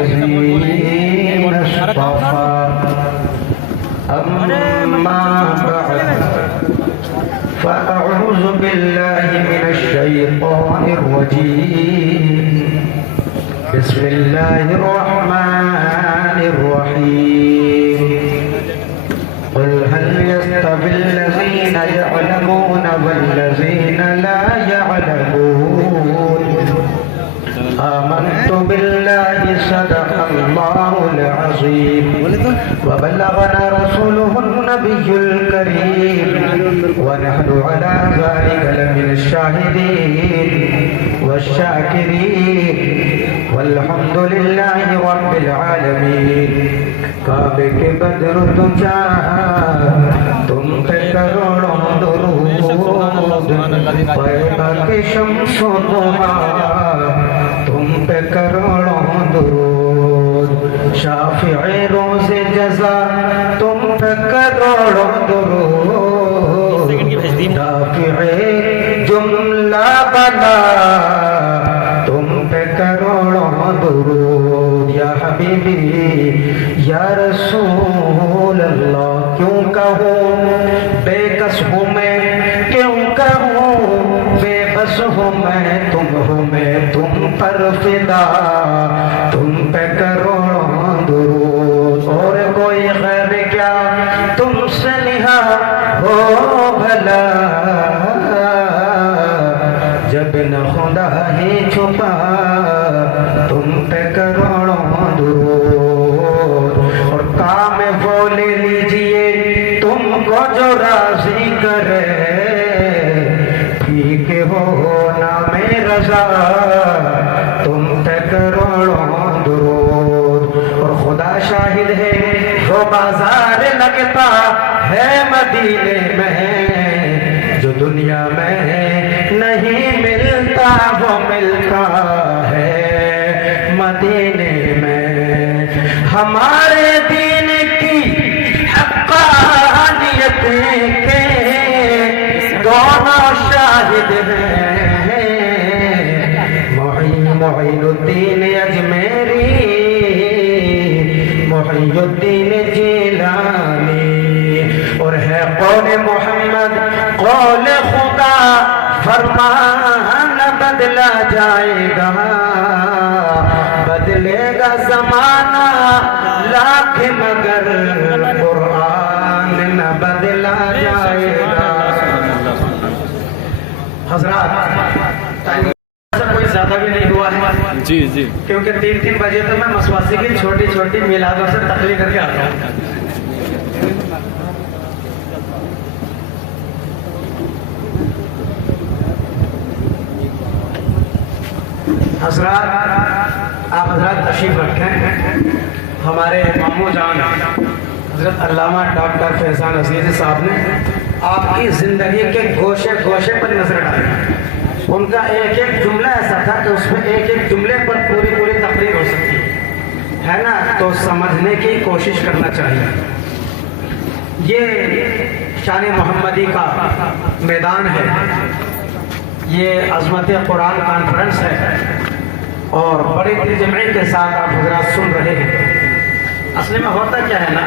الذين اصطفى أما بعد فأعوذ بالله من الشيطان الرجيم بسم الله الرحمن الرحيم قل هل يستوي الذين يعلمون والذين لا يعلمون آمنت بالله صدق الله العظيم وبلغنا رسوله النبي الكريم ونحن على ذلك لمن الشاهدين والشاكرين والحمد لله رب العالمین. کعبے کے بدر تجھا تم پہ کروڑوں درود، پیدا کی شمس و ضحیٰ تم پہ کروڑوں درود، شافع روز جزا تم پہ کروڑوں درود، دافع جملہ بلا تم پہ کروڑوں درود. یا حبیبی یا رسول اللہ کیوں کہوں بے کس ہوں میں، کیوں کہوں بے بس ہوں میں، تم ہو میں تم پر فدا تم پہ کروڑوں درود. اور کوئی غیر کیا تم سے نہا ہو بھلا، جب نہ خدا ہی چھپا تم پہ کروڑوں درود. اور کام وہ لے لیجئے تم کو جو راضی کرے، ٹھیک ہو نام رضا تم پہ کروڑوں درود. اور خدا شاہد ہے وہ بازار لگتا ہے مدینے میں، جو دنیا میں نہیں ملتا وہ ملتا ہے مدینے میں. ہمارے دین کی حقانیت کے دونوں شاہد ہیں، معین الدین اجمیری، محی الدین جیلانی. اور ہے قول محمد قول خدا، فرمان بدلا جائے گا، بدلے گا زمانہ لاکھ مگر قرآن نہ بدلا جائے گا. حضرات کوئی زیادہ بھی نہیں ہوا ہے جی جی، کیونکہ 3 بجے تو میں مسواسی کی چھوٹی چھوٹی میلادوں سے تقریر کر کے آتا ہوں. حضرات آپ حضرات تشریف رکھیں. ہمارے ماموں جان حضرت علامہ ڈاکٹر فیضان عزیز صاحب نے آپ کی زندگی کے گوشے گوشے پر نظر ڈالی. ان کا ایک ایک جملہ ایسا تھا کہ اس میں ایک ایک جملے پر پوری تقریر ہو سکتی ہے نا. تو سمجھنے کی کوشش کرنا چاہیے. یہ شان محمدی کا میدان ہے، یہ عظمت قرآن کانفرنس ہے، اور بڑی دل جمعی کے ساتھ آپ حضرات سن رہے ہیں. اصل میں ہوتا کیا ہے نا،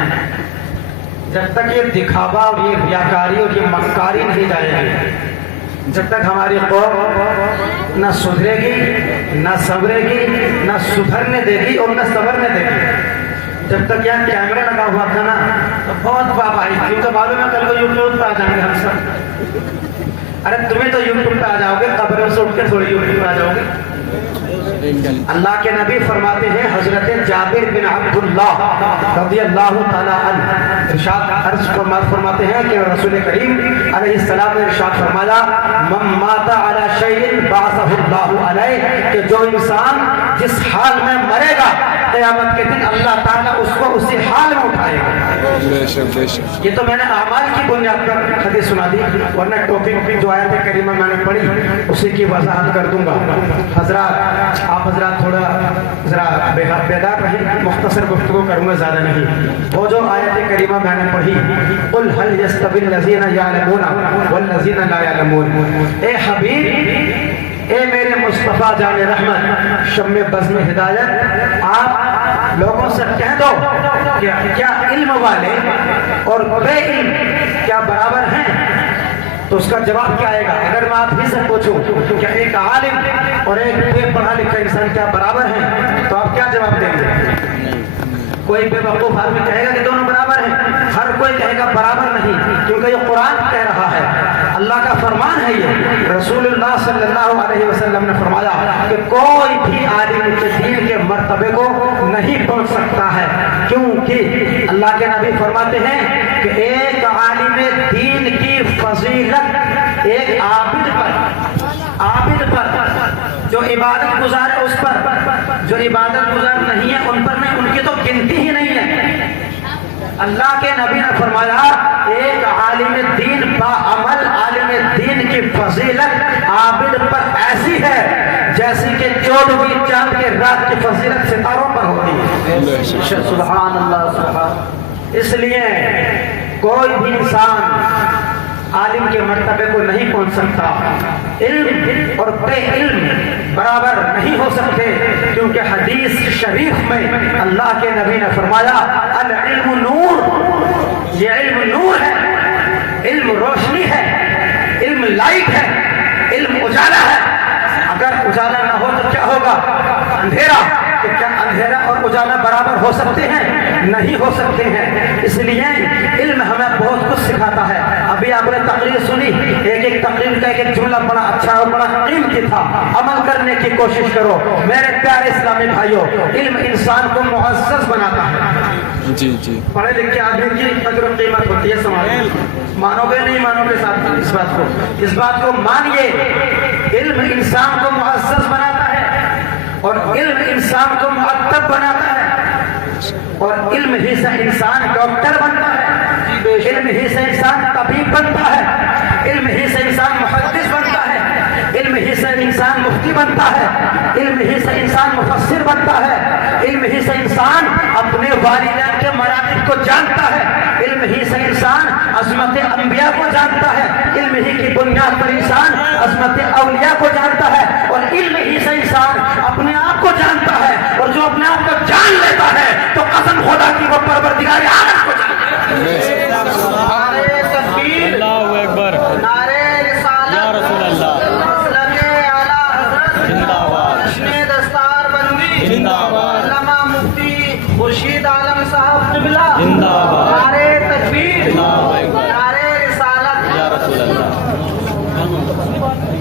جب تک یہ دکھاوا اور یہ ریاکاری اور یہ مکاری نہیں جائے گی، جب تک ہماری قوم نہ سدھرے گی، نہ سنورے گی، نہ سدھرنے دے گی اور نہ سنورنے دے گی. جب تک یہاں کیمرے لگا ہوا تھا نا تو بہت باب آئی تھی. تو معلوم ہے کل کو یوٹیوب پہ آ جائیں گے ہم سب. ارے تمہیں تو یوٹیوب پہ آ جاؤ گے، قبروں سے اٹھ کے تھوڑی یوٹیوب پہ آ جاؤ گے. اللہ کے نبی فرماتے ہیں، حضرت جابر بن عبداللہ رضی اللہ تعالیٰ عنہ ارشاد فرماتے ہیں کہ رسول کریم علیہ السلام نے ارشاد فرمایا، من مات علی شیء بعثہ اللہ علیہ، کہ جو انسان جس حال میں مرے گا قیامت کے دن اللہ تعالیٰ اس کو اسی حال میں اٹھائے گا. یہ تو میں نے اعمال کی بنیاد پر حدیث سنا دی، ورنہ ٹاپک جو آیت کریمہ میں نے پڑھی اسی کی وضاحت کر دوں گا. حضرات آپ حضرات تھوڑا ذرا بیدار رہیں، مختصر گفتگو کروں گا، زیادہ نہیں. وہ جو آیت کریمہ میں نے پڑھی، قل هل يستوي الذين يعلمون والذين لا يعلمون، اے حبیب، اے میرے مصطفیٰ جان رحمت، شم بزم ہدایت، آپ لوگوں سے کہہ دو کہ کیا علم والے اور بے علم کیا برابر ہیں؟ تو اس کا جواب کیا آئے گا؟ اگر میں آپ ہی سے پوچھوں کہ ایک عالم اور ایک بے پڑھا لکھا انسان کیا برابر ہیں، تو آپ کیا جواب دیں گے؟ کوئی بے وقوف آدمی کہے گا کہ دونوں برابر ہیں، ہر کوئی کہے گا برابر نہیں، کیونکہ یہ قرآن کہہ رہا ہے، اللہ کا فرمان ہے، یہ رسول اللہ صلی اللہ علیہ وسلم نے فرمایا کہ کوئی بھی عالم کے دین کے مرتبے کو نہیں پہنچ سکتا ہے، کیونکہ اللہ کے نبی فرماتے ہیں کہ ایک عالم دین کی فضیلت ایک عابد پر جو عبادت گزار ہے اس پر، جو عبادت گزار نہیں ہے ان پر نہیں، ان کی تو گنتی ہی نہیں ہے۔ اللہ کے نبی نے فرمایا ایک عالم دین با عمل عالم دین کی فضیلت عابد پر ایسی ہے جیسی کہ 14ویں چاند کے رات کی فضیلت ستاروں پر ہوتی ہے۔ سبحان اللہ سبحان۔ اس لیے کوئی بھی انسان عالم کے مرتبے کو نہیں پہنچ سکتا، علم اور بے علم برابر نہیں ہو سکتے، کیونکہ حدیث شریف میں اللہ کے نبی نے فرمایا العلم نور، یہ علم نور ہے، علم روشنی ہے، علم لائٹ ہے، علم اجالا ہے۔ اگر اجالا نہ ہو تو کیا ہوگا؟ اندھیرا۔ کہ کیا اندھیرا اور اجالا برابر ہو سکتے ہیں؟ نہیں ہو سکتے ہیں۔ اس لیے علم ہمیں بہت کچھ سکھاتا ہے۔ ابھی آپ نے تقریر سنی، ایک تقریر کا ایک جملہ بڑا اچھا اور بڑا قیمتی تھا، عمل کرنے کی کوشش کرو میرے پیارے اسلامی بھائیوں۔ علم انسان کو معزز بناتا ہے۔ جی پڑھے لکھے آدمی کی قدر و قیمت ہوتی ہے سماج میں۔ مانو گے نہیں مانو گے ساتھ اس بات کو مانیے، علم انسان کو معزز بناتا ہے اور علم انسان کو مؤدب بناتا ہے، اور علم ہی سے انسان ڈاکٹر بنتا ہے، علم ہی سے انسان طبیب بنتا ہے، علم ہی سے انسان محدث بنتا ہے، علم ہی سے انسان مفتی بنتا ہے، علم ہی سے انسان مفسر بنتا ہے، علم ہی سے انسان اپنے والدین کے مراتب کو جانتا ہے، علم ہی سے انسان عظمت انبیاء کو جانتا ہے، علم ہی کی بنیاد پر انسان عظمت اولیاء کو جانتا ہے، اور علم ہی سے انسان اپنے آپ کو جانتا ہے، اور جو اپنے آپ کو جان لیتا ہے تو قسم خدا کی وہ پروردگار عالم کو جانتا ہے۔ نعرہ تکبیر، اللہ اکبر، نعرہ رسالت، یا رسول اللہ، مسلک اعلی حضرت زندہ باد، جشن دستار بندی زندہ باد، علامہ مفتی خورشید عالم صاحب قبلہ زندہ باد، نعرہ تکبیر، نعرہ رسالت، یا رسول اللہ۔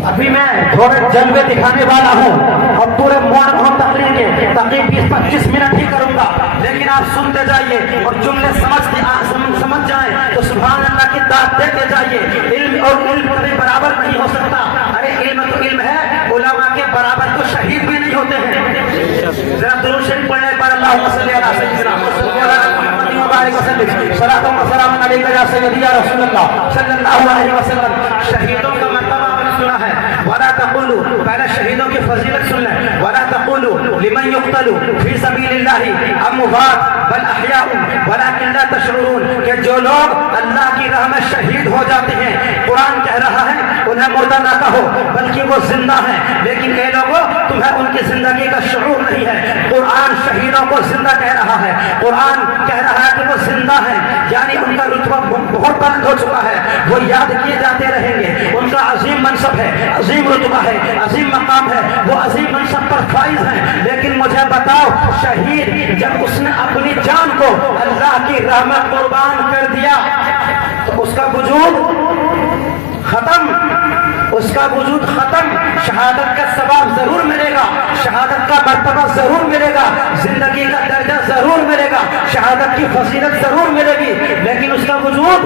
ابھی میں تھوڑے جلوے دکھانے والا ہوں اور پورے مون تقریر کے تقریب 20-25 منٹ ہی کروں گا، لیکن آپ سنتے جائیے اور جملے سمجھ جائیں تو سبحان اللہ کی داد دیتے جائیے۔ علم اور علم کبھی برابر نہیں ہو سکتا۔ ارے علم تو علم ہے، علماء کے برابر تو شہید بھی نہیں ہوتے ہیں۔ ذرا درود شریف پڑھنے پر اللہم صلی علی سیدنا محمد وبارک وسلم، صلاۃ و سلام علیک یا سیدی یا رسول اللہ صلی اللہ علیہ وسلم۔ شہیدوں کا مرتبہ سنا ہے، ولا تقولوا، پہلے شہیدوں کی فضیلت سن لیں، ولا تقولوا لمن يقتل في سبيل الله اموات بل احياء ولكن لا تشعرون، کہ جو لوگ اللہ کی راہ میں شہید ہو جاتے ہیں، قرآن کہہ رہا ہے انہیں مردہ نہ کہو بلکہ وہ زندہ ہیں، لیکن اے لوگوں تمہیں ان کی زندگی کا شعور نہیں ہے۔ قرآن شہیدوں کو زندہ کہہ رہا ہے، قرآن کہہ رہا ہے کہ وہ زندہ ہیں، یعنی ان کا رتبہ بہت بلند ہو چکا ہے، وہ یاد کیے جاتے رہیں گے، ان کا عظیم منصب ہے، عظیم رتبہ ہے، عظیم مقام ہے، وہ عظیم منصب پر فائز ہیں۔ لیکن مجھے بتاؤ، شہید جب اس نے اپنی جان کو اللہ کی راہ میں قربان کر دیا تو اس کا وجود ختم، اس کا وجود ختم۔ شہادت کا ثواب ضرور ملے گا، شہادت کا مرتبہ ضرور ملے گا، زندگی کا درجہ ضرور ملے گا، شہادت کی فضیلت ضرور ملے گی، لیکن اس کا وجود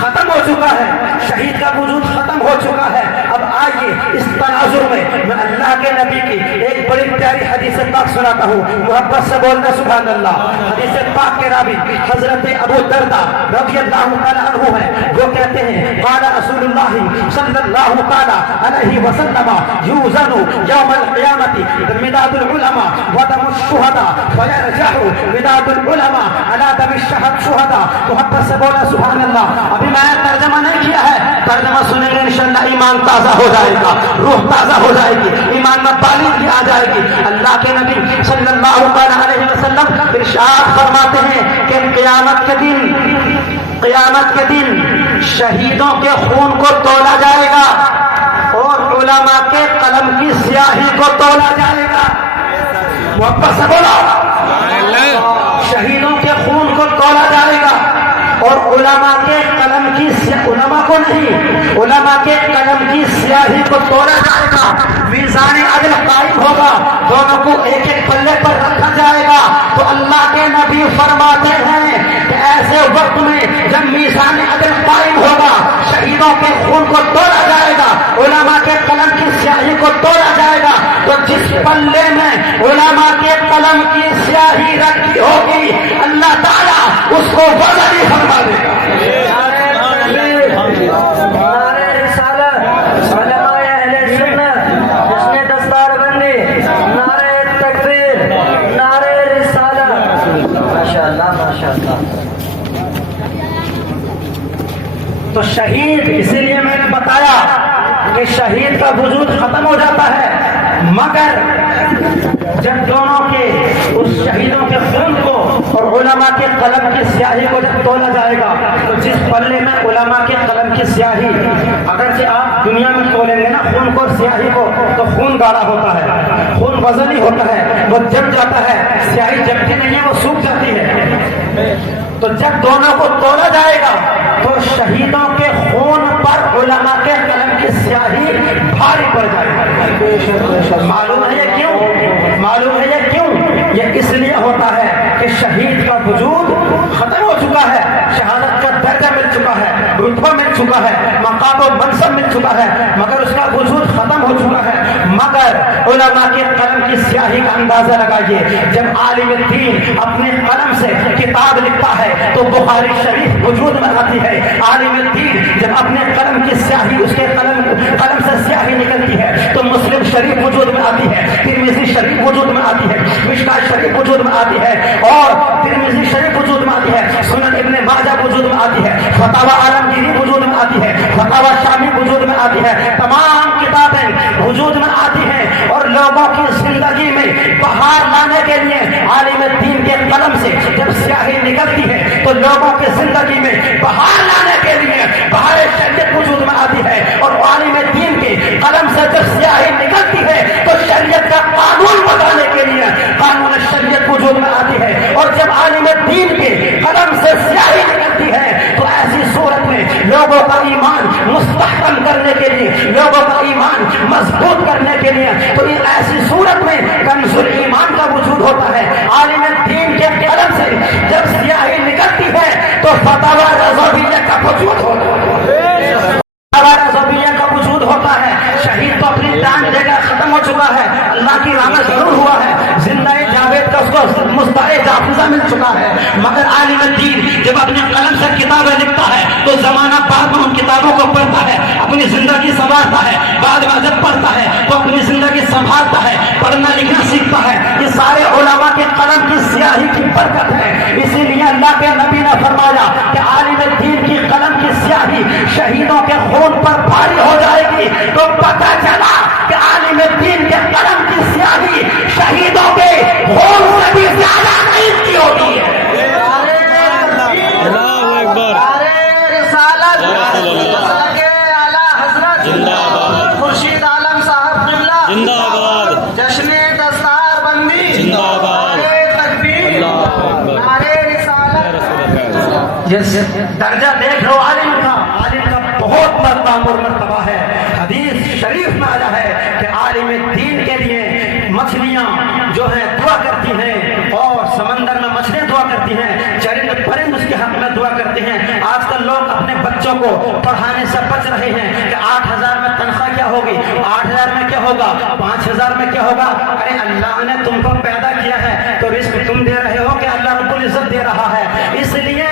ختم ہو چکا ہے، شہید کا وجود ختم ہو چکا ہے۔ اب آئیے اس تناظر میں اللہ کے نبی کی ایک بڑی پیاری حدیث پاک سناتا ہوں، محبت سے بولنا سبحان اللہ۔ حدیث پاک کے راوی حضرت ابو درداء رضی اللہ تعالیٰ عنہ ہے، وہ کہتے ہیں قال رسول اللہ صلی اللہ تعالیٰ علیہ وسلم یوزن یوم القیامت مداد العلماء ودم الشہداء فیرجع مداد العلماء علی دم الشہداء۔ محبت سے بولنا سبحان اللہ۔ ابھی میں ترجمہ نہیں کیا ہے، ترجمہ سنیں گے انشاءاللہ ایمان تازہ ہو جائے گا، روح تازہ ہو جائے گی، ایمان میں بالغ بھی آ جائے گی۔ اللہ کے نبی صلی اللہ علیہ وسلم ارشاد فرماتے ہیں کہ قیامت کے دن شہیدوں کے خون کو تولا جائے گا اور علماء کے قلم کی سیاہی کو تولا جائے گا. محبت سے بولو. شہیدوں کے خون کو تولا جائے گا اور علماء کے قلم کی علماء کو نہیں، علماء کے قلم کی سیاہی کو تولا جائے گا. میزان عدل قائم ہوگا، دونوں کو ایک ایک پلے پر رکھا جائے گا. تو اللہ کے نبی فرماتے ہیں کہ ایسے وقت میں جب میزان عدل قائم ہوگا، شہیدوں کے خون کو تولا جائے گا، علماء کے قلم کی سیاہی کو تولا جائے گا، تو جس پلے میں علماء کے قلم کی سیاہی رکھی ہوگی اللہ تعالیٰ اس کو وزن ہی فرما دے گا. نعرہ رسالت، علماء اہل سنت، جشن دستار بندی، نعرہ تکبیر، نعرہ رسالت. ماشاءاللہ ماشاءاللہ. تو شہید، اسی لیے میں نے بتایا کہ شہید کا وجود ختم ہو جاتا ہے، مگر جب دونوں کے اس شہیدوں کے خون کو اور علماء کے قلم کی سیاہی کو جب تولا جائے گا تو جس پلے میں علماء کے قلم کی سیاہی، اگرچہ آپ دنیا میں تولیں گے نا خون کو اور سیاہی کو تو خون گاڑھا ہوتا ہے، خون وزنی ہوتا ہے، وہ جم جاتا ہے، سیاہی جمتی نہیں ہے، وہ سوکھ جاتی ہے. تو جب دونوں کو تولا جائے گا تو شہیدوں کے خون پر علماء کے قلم کی سیاہی بھاری پڑ جائے گی. معلوم ہے یہ کیوں؟ معلوم ہے یہ کیوں؟ یہ اس لیے ہوتا ہے کہ شہید کا وجود ختم ہو چکا ہے، شہادت کا درجہ مل چکا ہے، رتبہ مل چکا ہے، مقام و منصب مل چکا ہے، مگر اس کا وجود ختم ہو چکا ہے. مگر علماء کے قلم کی سیاہی کا اندازہ لگائیے، جب عالم دین اپنے قلم سے کتاب لکھتا ہے تو بخاری شریف وجود میں آتی ہے. عالم دین جب اپنے قلم کی سیاہی، اس کے قلم سے سیاہی نکلتی ہے تو مسلم شریف وجود میں آتی ہے، ترمذی شریف وجود میں آتی ہے، مشکات شریف وجود میں آتی ہے، اور ترمذی شریف وجود میں آتی ہے، سنن ابن ماجہ وجود میں آتی ہے، فتاوی عالمگیری وجود میں آتی ہے، فتاوی شامی وجود میں آتی ہے. تمام کتابیں وجود میں آتی ہیں اور لوگوں کی زندگی میں بہار لانے کے لیے عالم دین کے قلم سے جب سیاہی نکلتی ہے تو لوگوں کی زندگی میں بہار لانے کے لیے بہار شریعت وجود میں آتی ہے. اور عالم دین کے قلم سے جب سیاہی نکلتی ہے تو شریعت کا قانون بتانے کے لیے قانون شریعت وجود میں آتی ہے. اور جب عالم دین کے قلم سے سیاہی نکلتی ہے تو ایسی صورت میں لوگوں کا ایمان مستحکم کرنے کے لیے، لوگوں کا ایمان مضبوط کرنے کے لیے، تو ایسی صورت میں کنز ایمان کا وجود ہوتا ہے. عالم دین کے قلم سے جب سیاہی نکلتی ہے تو فتاوی رضویہ کا وجود ہوتا ہے، فتاوی رضویہ کا وجود ہوتا ہے. شہید تو اپنی جان دے کر ختم ہو چکا ہے، اللہ کی رحمت ضرور ہوا ہے، زندہ جاوید کا اس کو مستعد حافظہ مل چکا ہے، مگر عالم دین جب اپنے قلم سے کتابیں لکھتا ہے تو زمانہ بعد میں ان کتابوں کو پڑھتا ہے، اپنی زندگی سنوارتا ہے، بعد میں جب پڑھتا ہے تو اپنی زندگی سنبھالتا ہے، پڑھنا لکھنا سیکھتا ہے. یہ سارے علماء کے قلم کی سیاہی کی برکت ہے. اسی لیے اللہ کے نبی نے فرمایا کہ عالم دین کی قلم کی سیاہی شہیدوں کے خون پر بھاری ہو جائے گی. تو پتہ چلا کہ عالم دین کے قلم کی سیاہی شہیدوں کے خون سے بھی زیادہ نہیں کی ہوتی ہے. خورشید عالم صاحب قبلہ زندہ باد، جشن دستار بندی زندہ باد، تکبیر، نعرہ رسالت. درجہ دیکھ لو عالم کا بہت مرتبہ ہے. حدیث شریف میں آیا ہے کہ عالم دین کے لیے مچھلیاں جو ہیں دعا کرتی ہیں اور سمندر میں مچھلیاں دعا کرتی ہیں، چرند پرند اس کے حق میں دعا کرتے ہیں. آج کل لوگ اپنے بچوں کو پڑھانے سے بچ رہے ہیں کہ 8,000 میں تنخواہ کیا ہوگی، 8,000 میں کیا ہوگا، 5,000 میں کیا ہوگا. ارے اللہ نے تم کو پیدا کیا ہے تو رزق تم دے رہے ہو کہ اللہ رب العزت دے رہا ہے. اس لیے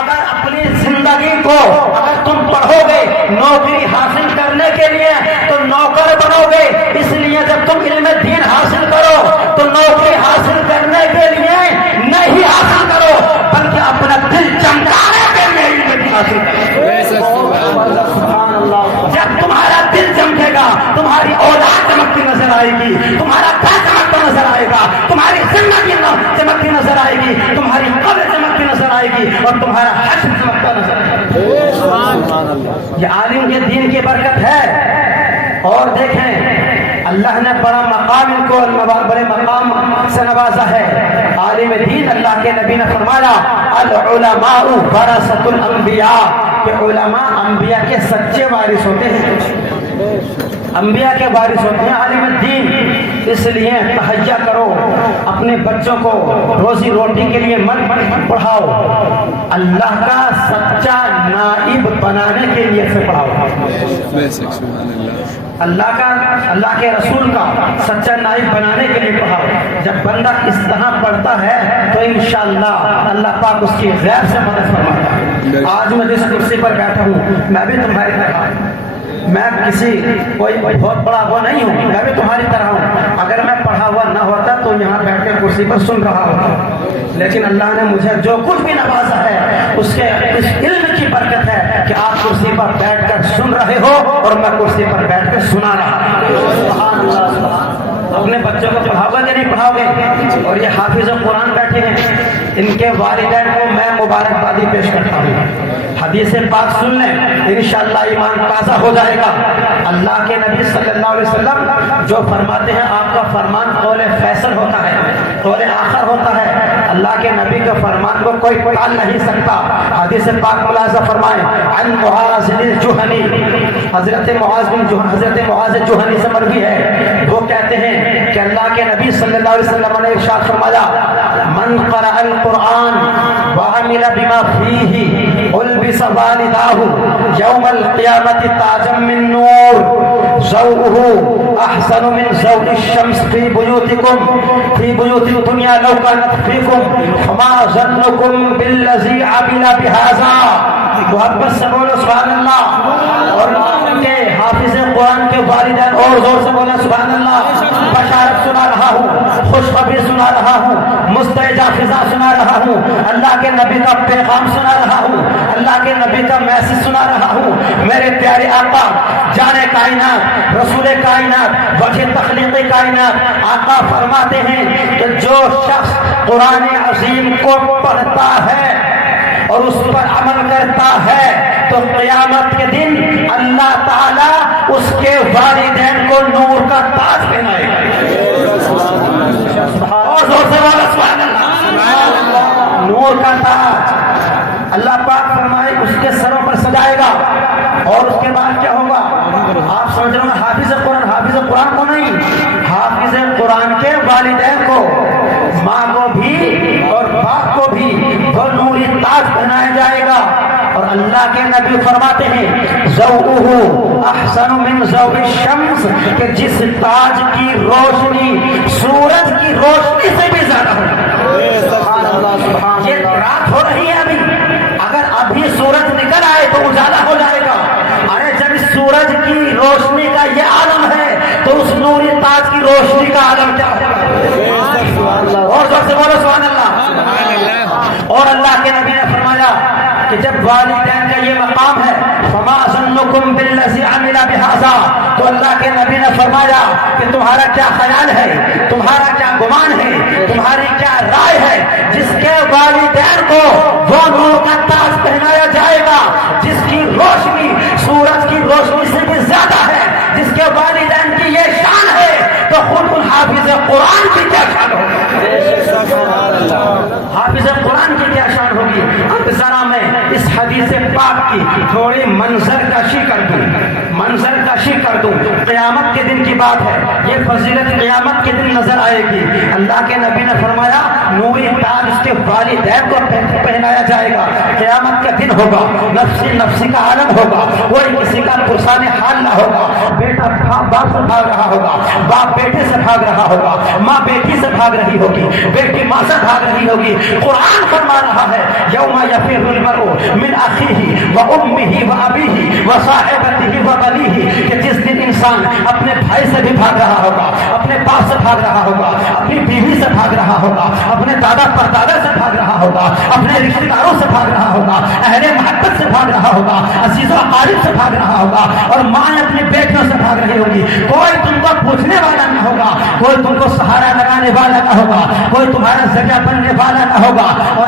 اگر اپنی زندگی کو اگر تم پڑھو گے نوکری حاصل کرنے کے لیے تو نوکر بنو گے. اس لیے جب تم علم دین حاصل کرو تو نوکری حاصل کرنے کے لیے نہیں حاصل کرو بلکہ اپنا دل چمکانے کے لیے علم دین حاصل کرو. جب تمہارا دل چمکے گا تمہاری اولاد چمکتی نظر آئے گی، تمہارا گھر چمکتا نظر آئے گا، تمہاری زندگی چمکتی نظر آئے گی. اور تمہارا حج چمکتا نظر آئے. یہ عالم کے دین کی برکت ہے. اور دیکھیں اللہ نے بڑا مقام ان کو بڑے مقام سے نوازا ہے. عالم دین اللہ کے نبی نے فرمایا العلماء ورثۃ الانبیاء کہ علماء انبیاء کے سچے وارث ہوتے ہیں. انبیاء کے وارث ہوتے ہیں عالم الدین. اس لیے تہیا کرو اپنے بچوں کو روزی روٹی کے لیے مت پڑھاؤ, اللہ کا سچا نائب بنانے کے لیے سے پڑھاؤ. اللہ کے رسول کا سچا نائب بنانے کے لیے پڑھاؤ. جب بندہ اس طرح پڑھتا ہے تو انشاءاللہ اللہ پاک اس کی غیر سے مدد فرماتا ہے. آج میں جس کرسی پر بیٹھا ہوں میں بھی تمہاری طرح, میں کسی کوئی بہت بڑا وہ نہیں ہوں, میں بھی تمہاری طرح ہوں. اگر میں پڑھا ہوا نہ ہوتا تو یہاں بیٹھ کے کرسی پر سن رہا ہوتا, لیکن اللہ نے مجھے جو کچھ بھی نوازا ہے اس کے اس علم کی برکت ہے کہ آپ کرسی پر بیٹھ کر سن رہے ہو اور میں کرسی پر بیٹھ کر سنا رہا ہوں. اپنے بچوں کو پڑھاؤ گے کہ نہیں پڑھاؤ گے؟ اور یہ حافظ قرآن بیٹھے ہیں, ان کے والدین کو میں مبارکبادی پیش کرتا ہوں. حدیث پاک سن لیں, انشاءاللہ ایمان تازہ ہو جائے گا. اللہ کے نبی صلی اللہ علیہ وسلم جو فرماتے ہیں آپ کا فرمان قول فیصل ہوتا ہے, قول آخر ہوتا ہے. اللہ کے نبی کے فرمان کو کوئی ٹال نہیں سکتا. حدیث پاک ملاحظہ فرمائیں عن معاذ الجہنی, حضرت معاذ جوہنی سے مروی ہے. وہ کہتے ہیں کہ اللہ کے نبی صلی اللہ علیہ وسلم نے ارشاد فرمایا من قرأ القرآن وعمل بما فیہ البس والداہ یوم القیامت تاجا من نور ضوءہ احسن من ضوء الشمس فی بیوتکم فی بیوت الدنیا لو کانت فیکم فما ظنکم بالذی عمل بہذا. محبت سے بولو سبحان اللہ. اور کے حافظ قرآن کے والدین اور زور سے بولیں سبحان اللہ. بشارت سنا رہا ہوں, خوشخبری سنا رہا ہوں, مستعجہ فضا سنا رہا ہوں, اللہ کے نبی کا پیغام سنا رہا ہوں, اللہ کے نبی کا میسج سنا رہا ہوں. میرے پیارے آقا جان کائنات رسول کائنات وجہ تخلیق کائنات آقا فرماتے ہیں کہ جو شخص قرآن عظیم کو پڑھتا ہے اور اس پر عمل کرتا ہے تو قیامت کے دن اللہ تعالیٰ اس کے والدین کو نور کا تاج پہنائے گا. اور زور سے بولو سبحان اللہ. نور کا تاج اللہ پاک فرمائے اس کے سروں پر سجائے گا. اور اس کے بعد کیا ہوگا آپ سمجھ رہے ہیں؟ حافظ قرآن کو نہیں, حافظ قرآن کے والدین کو, ماں کو بھی اور باپ کو بھی وہ نوری تاج پہنایا جائے گا. اور اللہ کے نبی فرماتے ہیں ضوءہ احسن من ضوء الشمس کہ جس تاج کی روشنی سورج کی روشنی سے بھی زیادہ ہوگی. سبحان اللہ. یہ رات ہو رہی ہے ابھی, اگر ابھی سورج نکل آئے تو اجالا ہو جائے گا. ارے جب سورج کی روشنی کا یہ عالم ہے تو اس نوری تاج کی روشنی کا عالم کیا ہوگا. اور زور سے بولو سبحان اللہ. اور اللہ کے نبی نے فرمایا کہ جب والدین کا یہ مقام ہے فما ظنکم بالذی عمل بہذا, تو اللہ کے نبی نے فرمایا کہ تمہارا کیا خیال ہے, تمہارا کیا گمان ہے, تمہاری کیا رائے ہے جس کے والدین کو وہ نور کا تاج پہنایا جائے گا جس کی روشنی سورج کی روشنی سے بھی زیادہ ہے, جس کے والدین کی یہ شان ہے تو خود ان حافظ قرآن کی کیا شان ہوگی. حافظ قرآن کی کیا شان ہوگی. اب ذرا میں اس حدیث پاک کی تھوڑی منظر کشی کر دوں. قیامت کے دن کی بات ہے, یہ فضیلت قیامت کے دن نظر آئے گی. اللہ کے نبی نے فرمایا نوری تاج اس کے والدین کو پہنایا جائے گا. قیامت کا دن ہوگا, نفسی کا عالم ہوگا, کوئی کسی کا پرسان حال نہ ہوگا. بیٹا باپ سے بھاگ رہا ہوگا, باپ بیٹے سے بھاگ رہا ہوگا, ماں بیٹی سے بھاگ رہی ہوگی, بیٹی ماں سے بھاگ رہی ہوگی. قرآن فرما رہا ہے یوم یفر المرء من اخیہ و امہ و ابیہ و صاحبتہ و بنیہ, کہ جس دن انسان اپنے بھائی سے بھی بھاگ رہا ہوگا, اپنے باپ سے بھاگ رہا ہوگا, اپنی بیوی سے بھاگ رہا ہوگا, اپنے دادا پردادا سے بھاگ رہا ہوگا, اپنے رشتہ داروں سے بھاگ رہا ہوگا, اہل محبت سے بھاگ رہا ہوگا, عزیز و اقارب سے بھاگ رہا ہوگا, اور ماں اپنی بیٹیوں سے بھاگ رہی ہوگی. کوئی تم کو پوچھنے والا نہ ہوگا, کوئی تم کو سہارا لگانے والا نہ ہوگا, کوئی تمہارا ذریعہ بننے والا نہ ہوگا. اور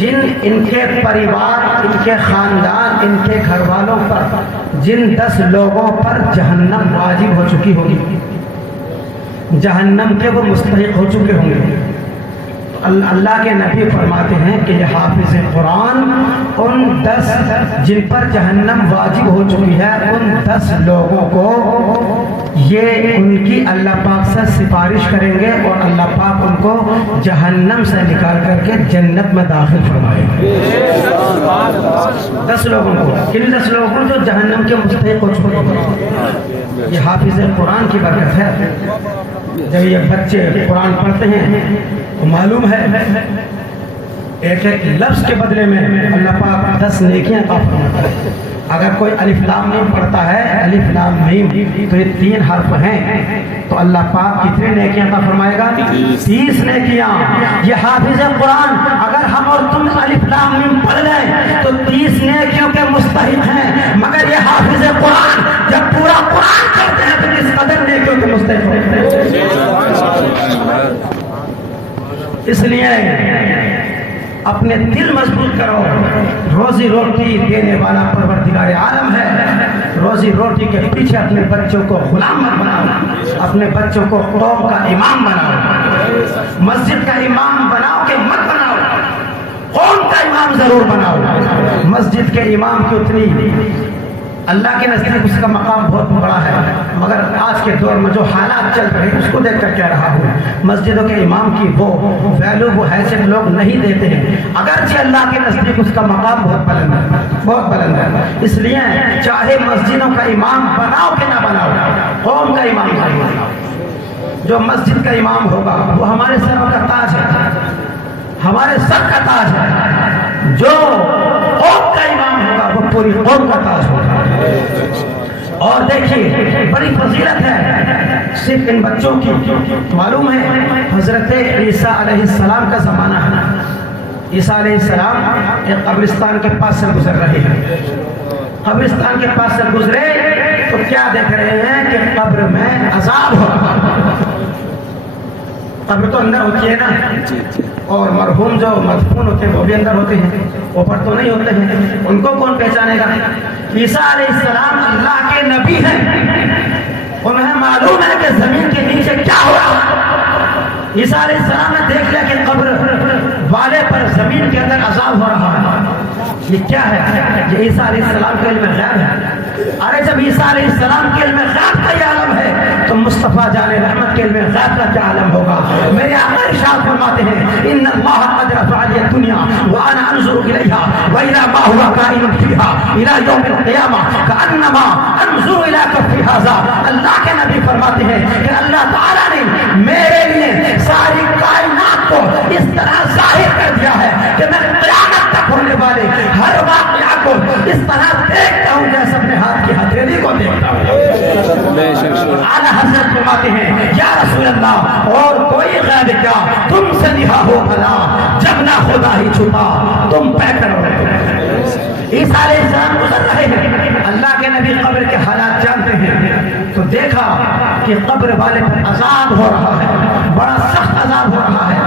جن ان کے پریوار، ان کے خاندان، ان کے گھر والوں پر جن 10 لوگوں پر جہنم واجب ہو چکی ہوگی، جہنم کے وہ مستحق ہو چکے ہوں گے، اللہ کے نبی فرماتے ہیں کہ یہ حافظ قرآن ان 10 جن پر جہنم واجب ہو چکی ہے، ان 10 لوگوں کو یہ ان کی اللہ پاک سے سفارش کریں گے اور اللہ پاک ان کو جہنم سے نکال کر کے جنت میں داخل فرمائیں گے۔ 10 لوگوں کو، کن 10 لوگوں کو؟ جو جہنم کے مستحق ہو چکے ہیں۔ یہ حافظ قرآن کی برکت ہے۔ جب یہ بچے قرآن پڑھتے ہیں تو معلوم ہے ایک ایک لفظ کے بدلے میں اللہ پاک 10 نیکیاں عطا فرماتا ہے۔ اگر کوئی الف لام میم پڑھتا ہے، الف لام میم تو یہ 3 حرف ہیں، تو اللہ پاک کتنے نیکیاں عطا فرمائے گا؟ 30 نیکیاں۔ یہ حافظ قرآن اگر ہم اور تم الف لام میم پڑھ لیں تو 30 نیکیوں کے مستحق ہیں، مگر یہ حافظ قرآن جب پورا قرآن کرتے ہیں تو کس قدر نیکیوں کے مستحق ہوتے ہیں۔ اس لیے اپنے دل مضبوط کرو، روزی روٹی دینے والا پروردگار عالم ہے، روزی روٹی کے پیچھے اپنے بچوں کو غلام مت بناؤ، اپنے بچوں کو قوم کا امام بناؤ، مسجد کا امام بناؤ کہ مت بناؤ، قوم کا امام ضرور بناؤ۔ مسجد کے امام کی اتنی اللہ کے نزدیک اس کا مقام بہت بڑا ہے، مگر آج کے دور میں جو حالات چل رہے ہیں اس کو دیکھ کر کہہ رہا ہوں، مسجدوں کے امام کی وہ ویلو، وہ حیثیت لوگ نہیں دیتے ہیں، اگرچہ اللہ کے نزدیک اس کا مقام بہت بلند ہے، بہت بلند ہے۔ اس لیے چاہے مسجدوں کا امام بناؤ کہ نہ بناؤ، قوم کا امام بناؤ۔ جو مسجد کا امام ہوگا وہ ہمارے سر کا تاج ہے، ہمارے سر کا تاج ہے۔ جو قوم کا امام ہوگا وہ پوری قوم کا تاج ہوگا۔ اور دیکھیے بڑی فضیلت ہے صرف ان بچوں کی۔ معلوم ہے حضرت عیسیٰ علیہ السلام کا زمانہ ہے، عیسیٰ علیہ السلام ایک قبرستان کے پاس سے گزر رہے ہیں، قبرستان کے پاس سے گزرے تو کیا دیکھ رہے ہیں کہ قبر میں عذاب ہو رہا۔ قبر تو اندر ہوتی ہے نا، اور مرحوم جو مدفون ہوتے ہیں وہ بھی اندر ہوتے ہیں، اوپر تو نہیں ہوتے ہیں، ان کو کون پہچانے گا؟ عیسیٰ علیہ السلام اللہ کے نبی ہیں، انہیں معلوم ہے کہ زمین کے نیچے کیا ہو رہا ہے۔ عیسیٰ علیہ السلام نے دیکھ لیا کہ قبر والے پر زمین کے اندر عذاب ہو رہا ہے، یہ کیا ہے؟ یہ عیسیٰ علیہ السلام کے علم غیب ہے۔ ارے جب عیسیٰ علیہ السلام کے علم غیب کا یہ عالم ہے تو مصطفیٰ جان رحمت کے علم غیب کا کیا عالم ہوگا؟ میرے آقا ارشاد فرماتے ہیں ان اللہ قد رفع لی الدنیا وانا انظر الیہا والی ما هو قائم فیہا الی یوم القیامہ کانما انظر الی کف ھذا۔ اللہ کے نبی فرماتے ہیں کہ اللہ تعالیٰ نے میرے لیے ساری کائنات کو اس طرح ظاہر کر دیا ہے کہ میں قیامت تک ہونے والے ہر واقعہ کو اس طرح دیکھتا ہوں جیسے اپنے ہاتھ کی ہتھیلی کو دیکھتا ہوں۔ اعلیٰ حضرت فرماتے ہیں یا رسول اللہ اور کوئی غیر کیا تم سے نہا ہو بھلا جب نہ خدا ہی چھپا تم پہ کرو۔ عیسیٰ علیہ السلام گزر رہے ہیں، اللہ کے نبی قبر کے حالات جانتے ہیں، تو دیکھا کہ قبر والے پر عذاب ہو رہا ہے، بڑا سخت عذاب ہو رہا ہے۔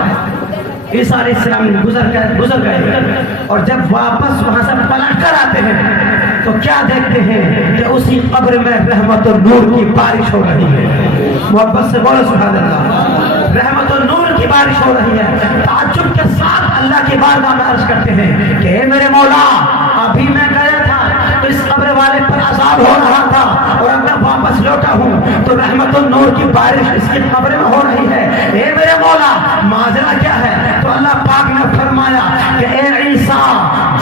عیسیٰ علیہ السلام گزر گئے اور جب واپس وہاں سے پلٹ کر آتے ہیں تو کیا دیکھتے ہیں کہ اسی قبر میں رحمت و نور کی بارش ہو رہی ہے۔ محبت سے بولو سبحان اللہ، رحمت و نور کی بارش ہو رہی ہے۔ تعجب کے ساتھ اللہ کی بارگاہ میں عرض کرتے ہیں کہ اے میرے مولا، ابھی میں گیا تھا تو اس قبر والے پر عذاب ہو رہا تھا اور اب میں واپس لوٹا ہوں تو رحمت و نور کی بارش اس کی قبر میں ہو رہی ہے۔ اے میرے مولا ماجرا کیا ہے؟ تو اللہ پاک نے فرمایا کہ اے عیسیٰ،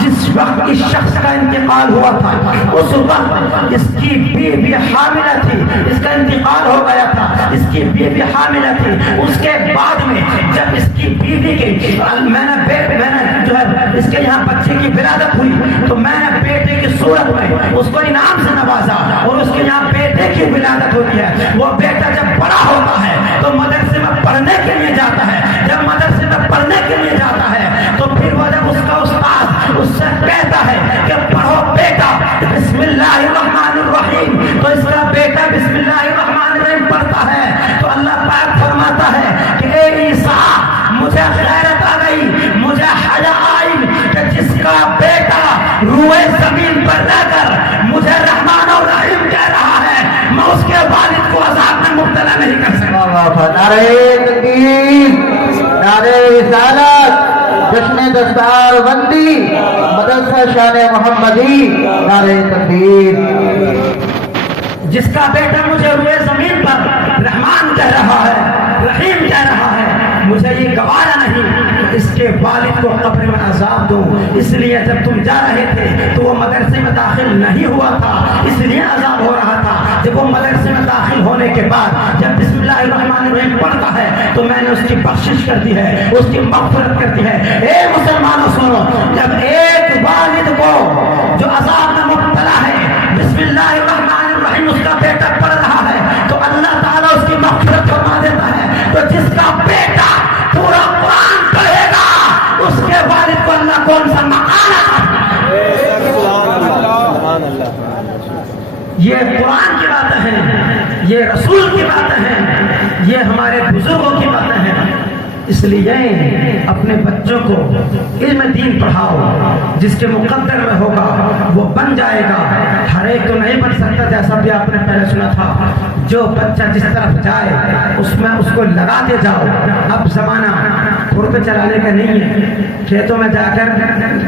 جس وقت اس شخص کا انتقال ہوا تھا اس وقت اس کی بیوی حاملہ تھی، اس کا انتقال ہو گیا تھا، اس کی بیوی حاملہ تھی۔ اس کے بعد میں جب اس کی بیوی کے میں نے جو ہے اس کے یہاں بچے کی ولادت ہوئی تو میں نے بیٹے کی صورت میں اس کو انعام سے نوازا اور اس کے یہاں بیٹے کی ولادت ہوتی ہے۔ وہ بیٹا جب بڑا ہوتا ہے تو مدرسے میں پڑھنے کے لیے جاتا ہے، جب مدرسے میں پڑھنے کے لیے جاتا ہے تو پھر وہ جب اس کا استاد اس سے کہتا ہے کہ پڑھو بیٹا بسم اللہ الرحمن الرحیم، تو اس کا بیٹا بسم اللہ الرحمن الرحیم پڑھتا ہے تو اللہ پاک فرماتا ہے کہ اے عیسیٰ، مجھے غیرت آ گئی، مجھے حیا آئی، روئے زمین پر رہ کر مجھے رحمان اور رحیم کہہ رہا ہے، میں اس کے والد کو عذاب میں مبتلا نہیں کر سکتا۔ نعرہ تکبیر، نعرہ رسالت، جشن دستار بندی، مدرسہ شان محمدی، نعرہ تکبیر۔ جس کا بیٹا مجھے روئے زمین پر رحمان کہہ رہا ہے، رحیم کہہ رہا ہے، مجھے یہ گوارا نہیں کہ اس کے والد کو قبر میں عذاب دوں۔ اس لیے جب تم جا رہے تھے تو وہ مدرسے میں داخل نہیں ہوا تھا، اس لیے عذاب ہو رہا تھا۔ جب وہ مدرسے میں داخل ہونے کے بعد جب بسم اللہ الرحمن الرحیم پڑھتا ہے تو میں نے اس کی بخشش کر دی ہے، اس کی مغفرت کر دی ہے۔ اے مسلمانوں سنو، جب ایک والد کو جو عذاب میں مبتلا ہے بسم اللہ الرحمن الرحیم اس کا بیٹا پڑھ رہا ہے تو اللہ تعالیٰ اس کی مغفرت فرما دیتا ہے۔ تو جس کا بیٹا پورا قرآن پڑھے گا اس کے والد کو اللہ کون سا مقام عطا کرے؟ یہ قرآن کی باتیں ہیں، یہ رسول کی باتیں ہیں، یہ ہمارے بزرگوں کی باتیں ہیں۔ اس لیے اپنے بچوں کو علم دین پڑھاؤ، جس کے مقدر میں ہوگا وہ بن جائے گا۔ ہر ایک تو نہیں بن سکتا، جیسا بھی آپ نے پہلے سنا تھا، جو بچہ جس طرف جائے اس میں اس کو لگاتے جاؤ۔ اب زمانہ گھر پہ چلانے کا نہیں ہے، کھیتوں میں جا کر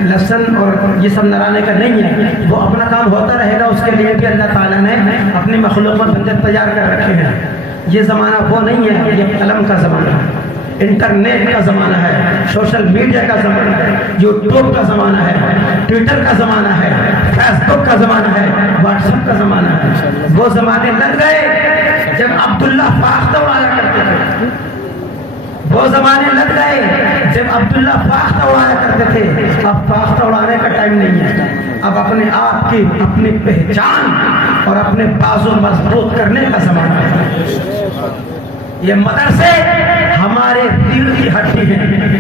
لہسن اور یہ سب لڑانے کا نہیں ہے، وہ اپنا کام ہوتا رہے گا۔ اس کے لیے بھی اللہ تعالیٰ نے اپنی مخلوق میں بندے تیار کر رکھے ہیں۔ یہ زمانہ وہ نہیں ہے، یہ قلم کا زمانہ ہے، انٹرنیٹ کا زمانہ ہے، سوشل میڈیا کا زمانہ ہے، یوٹیوب کا زمانہ ہے، ٹویٹر کا زمانہ ہے، فیس بک کا زمانہ ہے، واٹس ایپ کا زمانہ ہے۔ وہ زمانے لگ گئے جب عبداللہ فاختہ اڑایا کرتے تھے، وہ زمانے لگ گئے جب عبداللہ فاختہ اڑایا کرتے تھے۔ اب فاختہ اڑانے کا ٹائم نہیں ہے، اب اپنے آپ کی اپنی پہچان اور اپنے بازو مضبوط کرنے کا زمانہ ہے۔ یہ مدرسے ہمارے دل کی ہڈی ہے۔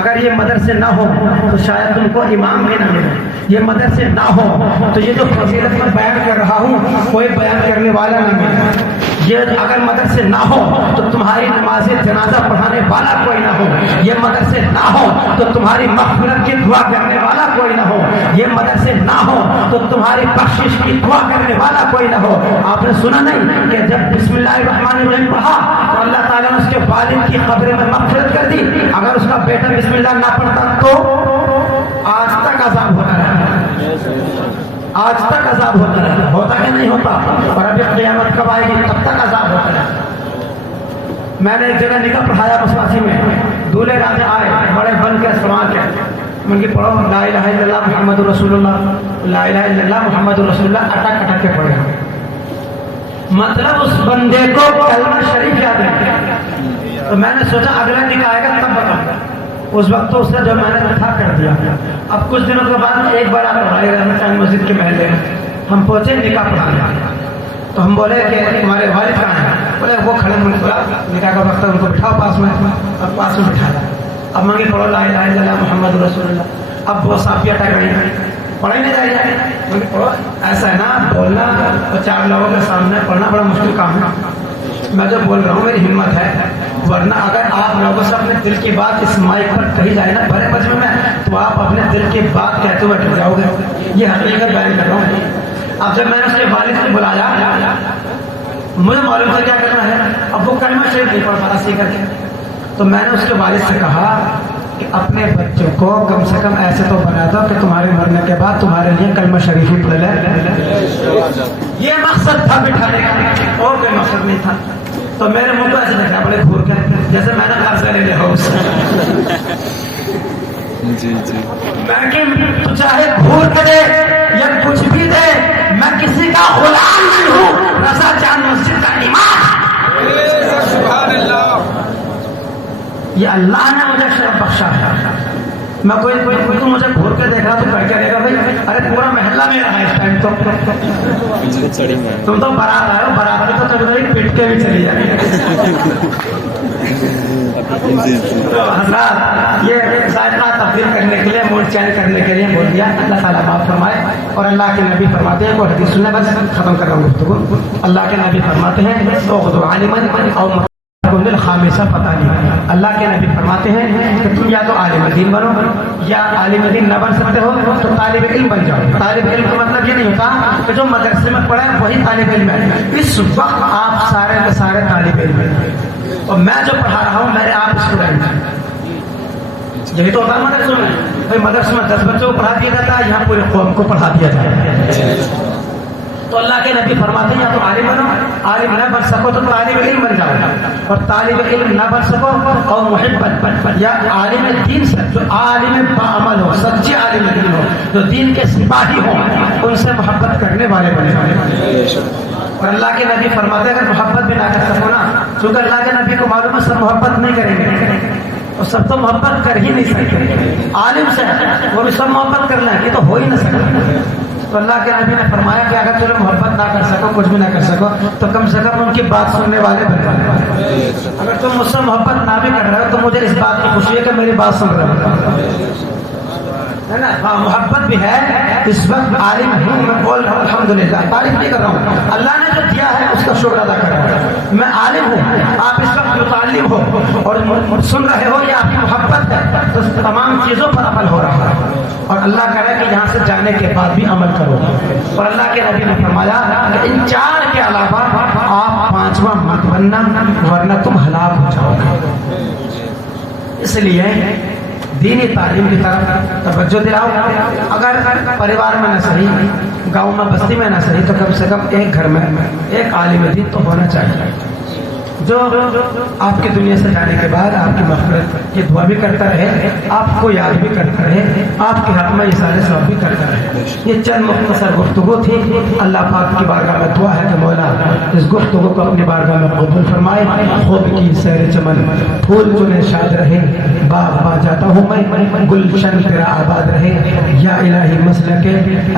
اگر یہ مدرسے نہ ہو تو شاید تم کو امام بھی نہ ملے۔ یہ مدرسے نہ ہو تو یہ جو فضیلت میں بیان کر رہا ہوں کوئی بیان کرنے والا نہ ملے۔ یہ اگر مدرسے نہ ہو تو تمہاری نماز جنازہ پڑھانے والا کوئی نہ ہو۔ یہ مدرسے نہ ہو تو تمہاری مغفرت کی دعا کرنے والا کوئی نہ ہو۔ یہ مدرسے نہ ہو تو تمہاری بخشش کی دعا کرنے والا کوئی نہ ہو۔ آپ نے سنا نہیں کہ جب بسم اللہ الرحمن الرحیم پڑھا تو اللہ تعالیٰ نے اس کے والد کی قبر میں مغفرت کر دی؟ اگر اس کا بیٹا بسم اللہ نہ پڑھتا تو آج تک عذاب ہوتا رہا، آج تک عذاب ہوتا رہا، ہوتا کہ نہیں ہوتا؟ اور ابھی قیامت کب آئے گی تب تک عذاب ہوتا رہا۔ میں نے ایک جگہ نکاح پڑھایا بسواسی میں، دولہے راجے آئے بڑے بن کے سماج کے، ان کی پڑھو لا الہ الا اللہ محمد رسول اللہ، لا الہ الا اللہ محمد رسول اللہ، اٹک اٹک کے پڑھے۔ مطلب اس بندے کو کلمہ شریف یاد ہے۔ تو میں نے سوچا اگلا نکاح آئے گا تب بتاؤں گا۔ اس وقت تو اس نے جو میں نے تھا کر دیا۔ اب کچھ دنوں کے بعد ایک بار آپ پڑھائے رحمت چاند مسجد کے محلے میں ہم پہنچے نکاح پڑھانے، تو ہم بولے کہ تمہارے والد کہاں ہیں؟ بولے وہ کھڑے ہیں، نکاح کا وقت ان کو بٹھاؤ پاس میں۔ اب پاس میں بٹھایا، اب مانگے پڑھو لا الہ الا اللہ محمد رسول اللہ۔ اب وہ صافی اٹک رہی ہیں، پڑھائی نہیں جائے گا، پڑھو ایسا ہے نا بولنا تو 4 لوگوں کے سامنے پڑھنا بڑا مشکل کام ہے۔ میں جو بول رہا ہوں میری ہمت ہے، ورنہ اگر آپ لوگوں سے اپنے دل کی بات اس مائک پر کہی جائے نا بھرے مجمع میں تو آپ اپنے دل کی بات کہتے ہوئے ڈر جاؤ گے۔ یہ حقیقت بیان کر رہا ہوں۔ اب جب میں نے اس کے والد کو بلایا مجھے معلوم تھا کیا کرنا ہے، اب وہ کلمہ شریف نہیں پڑھ پاتا سیکھ کر کے، تو میں نے اس کے والد سے کہا کہ اپنے بچوں کو کم سے کم ایسے تو بنا دو کہ تمہارے مرنے کے بعد تمہارے لیے کلمہ شریف ہی پڑھ لے۔ یہ مقصد تھا بٹھانے کا، اور کوئی مقصد نہیں تھا۔ تو میرے منہ کو ایسے دیکھا بڑے گھور کے، جیسے میں نے قرضہ لے لیا ہو اس سے۔ میں کہ تو چاہے گھور کے دے یا کچھ بھی دے، میں کسی کا غلام نہیں ہوں، رضا چاند مسجد کا امام۔ یہ اللہ نے مجھے شرف بخشا ہے۔ میں کوئی تو مجھے گھور کے دیکھ رہا تو کر کے دیکھا بھائی، ارے پورا محلہ میرا ہے اس ٹائم تو۔ تم تو بارات آئے ہو، بارات میں تو چل رہی پٹ کے بھی چلی جائے۔ حضرات یہ ذائقہ تبدیل کرنے کے لیے، موڈ چینج کرنے کے لیے بول دیا۔ اللہ تعالیٰ معاف فرمائے۔ اور اللہ کے نبی فرماتے ہیں، کوئی حدیث سننے بس ختم کر رہا ہوں گفتگو۔ اللہ کے نبی فرماتے ہیں خامصہ پتہ نہیں۔ اللہ کے نبی فرماتے ہیں کہ تم یا تو عالم دین بنو یا عالم دین نہ بن سکتے ہو تو طالب علم بن جاؤ. طالب علم کا مطلب یہ نہیں ہوتا کہ جو مدرسے میں پڑھے وہی طالب علم ہے. اس وقت آپ سارے کے سارے طالب علم ہیں اور میں جو پڑھا رہا ہوں میرے آپ اسٹوڈنٹ ہیں. یہی تو ہوتا ہے مدرسوں میں. بھائی مدرسے میں 10 بچوں کو پڑھا دیا جاتا ہے, یہاں پورے قوم کو پڑھا دیا جاتا ہے. تو اللہ کے نبی فرماتے ہیں یا تو عالم بنو, عالم نہ بن سکو تو طالب علم بن جاؤ, اور طالب علم نہ بن سکو اور محب بن یا عالم دین سے, جو عالم باعمل ہو, سچے عالم دین ہو, جو دین کے سپاہی ہوں, ان سے محبت کرنے والے بن جاؤ. اور اللہ کے نبی فرماتے ہیں اگر محبت بھی نہ کر سکو نا, کیونکہ اللہ کے نبی کو معلوم ہے سب محبت نہیں کریں گے, اور سب تو محبت کر ہی نہیں سکتے. عالم سے وہ بھی سب محبت کر لیں, یہ تو ہو ہی نہ سکتا. تو اللہ کے نبی نے فرمایا کہ اگر تم محبت نہ کر سکو, کچھ بھی نہ کر سکو, تو کم سے کم ان کی بات سننے والے بن جاؤ. اگر تم مجھ سے محبت نہ بھی کر رہے ہو تو مجھے اس بات کی خوشی ہے کہ میری بات سن رہے ہو, ہے نا. ہاں محبت بھی ہے. اس وقت عالم ہوں, میں بول رہا ہوں الحمدللہ, تعریف نہیں کر رہا ہوں, اللہ نے جو دیا ہے اس کا شکر ادا کر رہا ہوں. میں عالم ہوں, آپ اس وقت متعلم ہو اور سن رہے ہو, یہ آپ کی محبت ہے, تو تمام چیزوں پر عمل ہو رہا ہے. اور اللہ کرے کہ یہاں سے جانے کے بعد بھی عمل کرو. اور اللہ کے نبی نے فرمایا کہ ان 4 کے علاوہ آپ 5واں مت بننا, ورنہ تم ہلاک ہو جاؤ گے. اس لیے دینی تعلیم کی طرف توجہ دلاؤ. اگر پریوار میں نہ صحیح, گاؤں میں, بستی میں نہ صحیح, تو کم سے کم ایک گھر میں ایک عالم دین تو ہونا چاہیے, جو آپ کی دنیا سے جانے کے بعد آپ کی مغفرت کی دعا بھی کرتا رہے, آپ کو یاد بھی کرتا رہے, آپ کے حق میں اظہار ثواب بھی کرتا رہے. یہ چند مختصر گفتگو تھی. اللہ پاک کی بارگاہ میں دعا ہے کہ مولا اس گفتگو کو اپنی بارگاہ میں قبول فرمائے. خوب کی سیر چمن, پھول چنے شاد رہے, باغ با جاتا ہوں میں, گلشن تیرا آباد رہے. یا الہی مسلک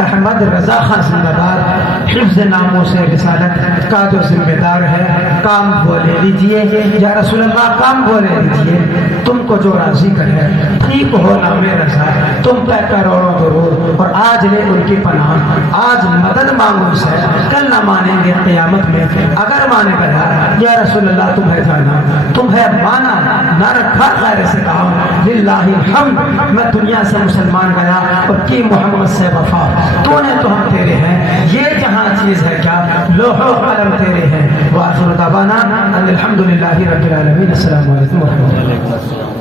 احمد رضا خان زندہ باد, حفظ ناموں سے رسالت کا جو ذمہ دار ہے, کام بولے لیجیے یا رسول اللہ, کام بولے لیجیے. تم کو جو راضی کرے ٹھیک ہو نام رضا, تم پہ کروڑوں درود, اور آج لے ان کی پناہ, آج مدد مانگو سے, کل نہ مانیں گے قیامت میں. اگر مانے گیا یا رسول اللہ تمہیں جانا, تمہیں مانا نہ رکھا خیر سے کام, للہ الحمد میں دنیا سے مسلمان گیا اور کی محمد سے وفا. تو نے تو ہم تیرے ہیں, یہ جہاں چیز ہے کیا, لوح و قلم تیرے ہیں. وآخر دعوانا الحمدللہ رب العالمین. السلام علیکم ورحمۃ اللہ.